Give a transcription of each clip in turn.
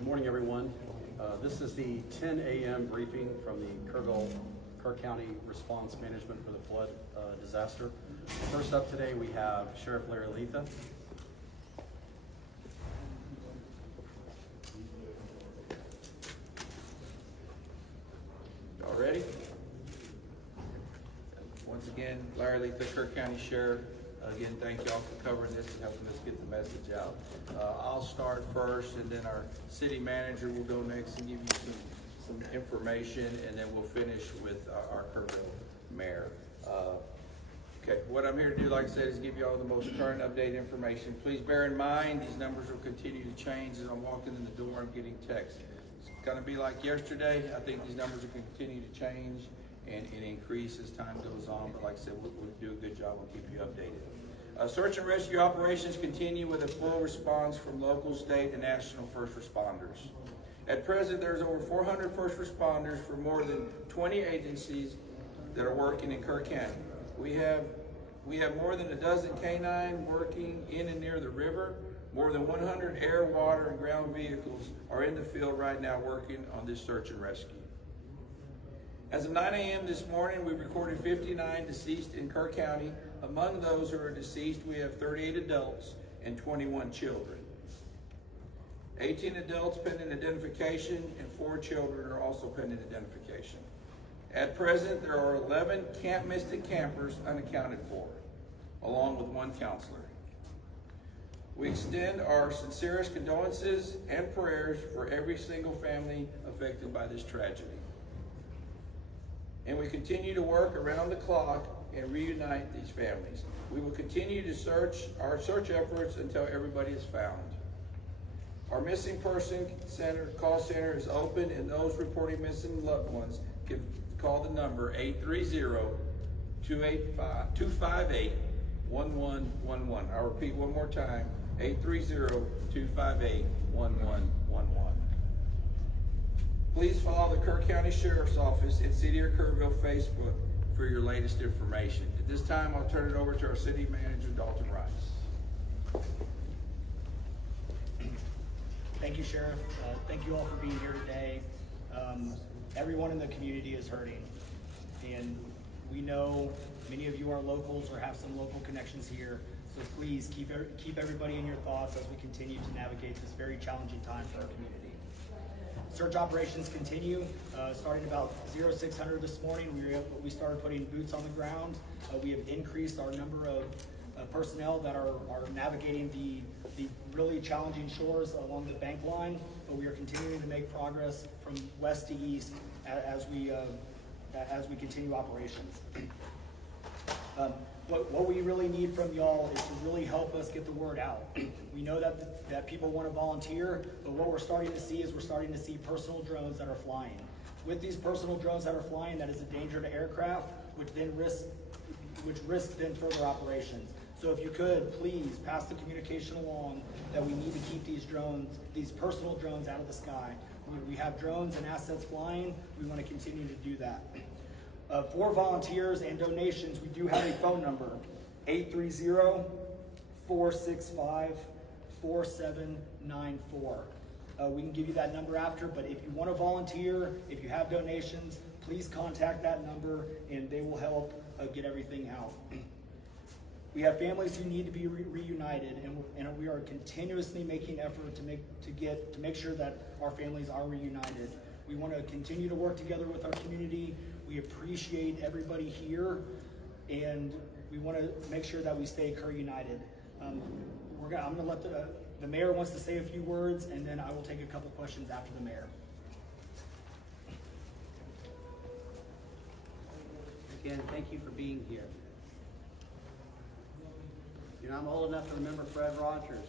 Good morning, everyone. This is the 10 a.m. briefing from the Kerr County Response Management for the flood disaster. First up today, we have Sheriff Larry Letha. Y'all ready? Once again, Larry Letha, Kerr County Sheriff. Again, thank y'all for covering this and helping us get the message out. I'll start first, and then our city manager will go next and give you some information, and then we'll finish with our Kerrville mayor. Okay, what I'm here to do, like I said, is give you all the most current update information. Please bear in mind, these numbers will continue to change. As I'm walking in the door, I'm getting texts. It's gonna be like yesterday. I think these numbers will continue to change and increase as time goes on, but like I said, we'll do a good job. We'll keep you updated. Search and rescue operations continue with a full response from local, state, and national first responders. At present, there's over 400 first responders for more than 20 agencies that are working in Kerr County. We have more than a dozen canine working in and near the river. More than 100 air, water, and ground vehicles are in the field right now working on this search and rescue. As of 9 a.m. this morning, we recorded 59 deceased in Kerr County. Among those who are deceased, we have 38 adults and 21 children. 18 adults pending identification and 4 children are also pending identification. At present, there are 11 Camp Mystic campers unaccounted for, along with 1 counselor. We extend our sincerest condolences and prayers for every single family affected by this tragedy. And we continue to work around the clock and reunite these families. We will continue to our search efforts until everybody is found. Our missing person call center is open, and those reporting missing loved ones can call the number 830-258-1111. I'll repeat one more time, 830-258-1111. Please follow the Kerr County Sheriff's Office and City of Kerrville Facebook for your latest information. At this time, I'll turn it over to our City Manager, Dalton Rice. Thank you, Sheriff. Thank you all for being here today. Everyone in the community is hurting, and we know many of you are locals or have some local connections here, so please keep everybody in your thoughts as we continue to navigate this very challenging time for our community. Search operations continue. Starting about 0600 this morning, we started putting boots on the ground. We have increased our number of personnel that are navigating the really challenging shores along the bank line, but we are continuing to make progress from west to east as we continue operations. What we really need from y'all is to really help us get the word out. We know that people want to volunteer, but what we're starting to see is personal drones that are flying. With these personal drones that are flying, that is a danger to aircraft, which risks further operations. So if you could, please pass the communication along that we need to keep these personal drones out of the sky. We have drones and assets flying. We want to continue to do that. For volunteers and donations, we do have a phone number, 830-465-4794. We can give you that number after, but if you want to volunteer, if you have donations, please contact that number and they will help get everything out. We have families who need to be reunited, and we are continuously making effort to make sure that our families are reunited. We want to continue to work together with our community. We appreciate everybody here, and we want to make sure that we stay Kerr United. I'm going to let the mayor wants to say a few words, and then I will take a couple questions after the mayor. Again, thank you for being here. You know, I'm old enough to remember Fred Rogers,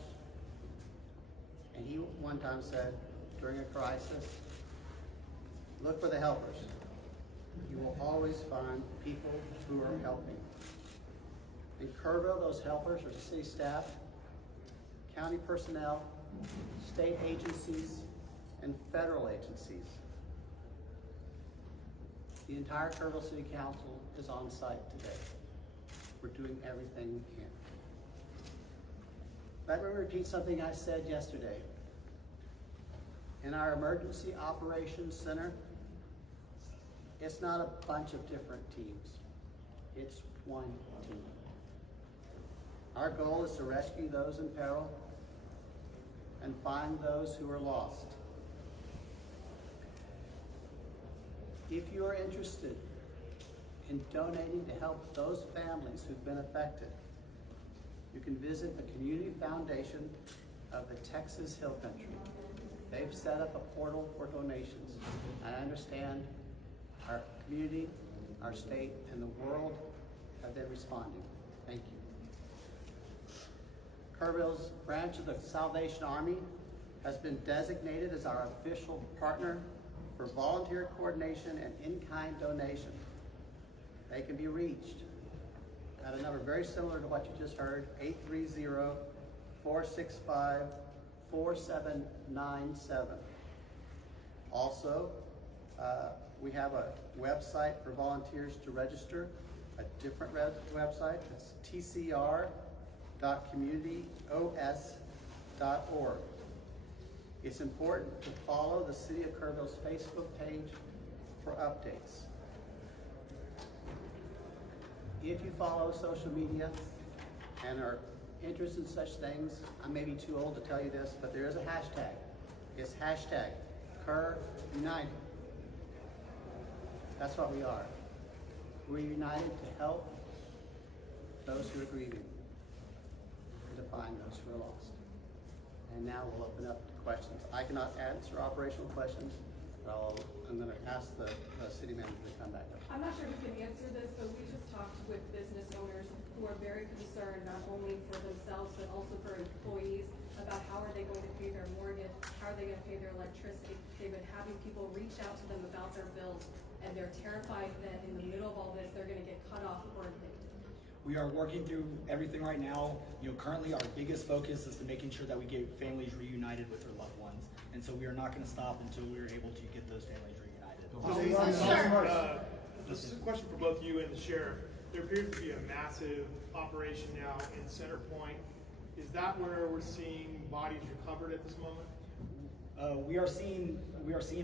and he one time said, during a crisis, look for the helpers. You will always find people who are helping. In Kerrville, those helpers are city staff, county personnel, state agencies, and federal agencies. The entire Kerrville City Council is on site today. We're doing everything we can. Let me repeat something I said yesterday. In our Emergency Operations Center, it's not a bunch of different teams. It's one team. Our goal is to rescue those in peril and find those who are lost. If you are interested in donating to help those families who've been affected, you can visit the Community Foundation of the Texas Hill Country. They've set up a portal for donations. I understand our community, our state, and the world have been responding. Thank you. Kerrville's branch of the Salvation Army has been designated as our official partner for volunteer coordination and in-kind donation. They can be reached at a number very similar to what you just heard, 830-465-4797. Also, we have a website for volunteers to register, a different website. It's tcr.communityos.org. It's important to follow the City of Kerrville's Facebook page for updates. If you follow social media and are interested in such things, I may be too old to tell you this, but there is a hashtag. It's hashtag #KerrUnited. That's what we are. We're united to help those who are grieving and to find those who are lost. And now we'll open up to questions. I cannot answer operational questions, but I'm going to ask the city manager to come back up. I'm not sure who can answer this, but we just talked with business owners who are very concerned, not only for themselves, but also for employees, about how are they going to pay their mortgage, how are they going to pay their electricity. They've been having people reach out to them about their bills, and they're terrified that in the middle of all this, they're going to get cut off or evicted. We are working through everything right now. Currently our biggest focus is to making sure that we get families reunited with their loved ones. And so we are not going to stop until we are able to get those families reunited. This is a question for both you and the sheriff. There appears to be a massive operation now in Center Point. Is that where we're seeing bodies recovered at this moment? We are seeing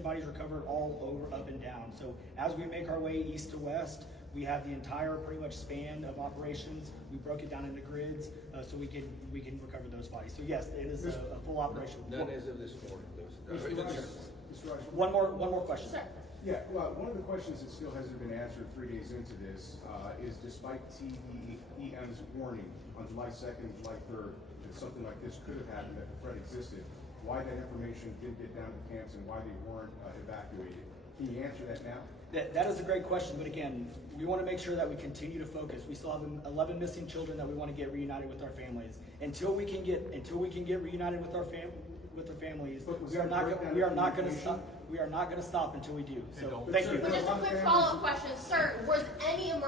bodies recovered all over, up and down. So as we make our way east to west, we have the entire pretty much span of operations. We broke it down into grids so we can recover those bodies. So yes, it is a full operation. None as of this morning. One more question. Sir. Yeah, well, one of the questions that still hasn't been answered 3 days into this is despite TEM's warning on July 2nd, July 3rd, that something like this could have happened, that the threat existed, why that information didn't get down to camps and why they weren't evacuated. Can you answer that now? That is a great question, but again, we want to make sure that we continue to focus. We still have 11 missing children that we want to get reunited with our families. Until we can get reunited with our families, we are not going to stop until we do. So thank you. Just a quick follow-up question, sir. Was any emergency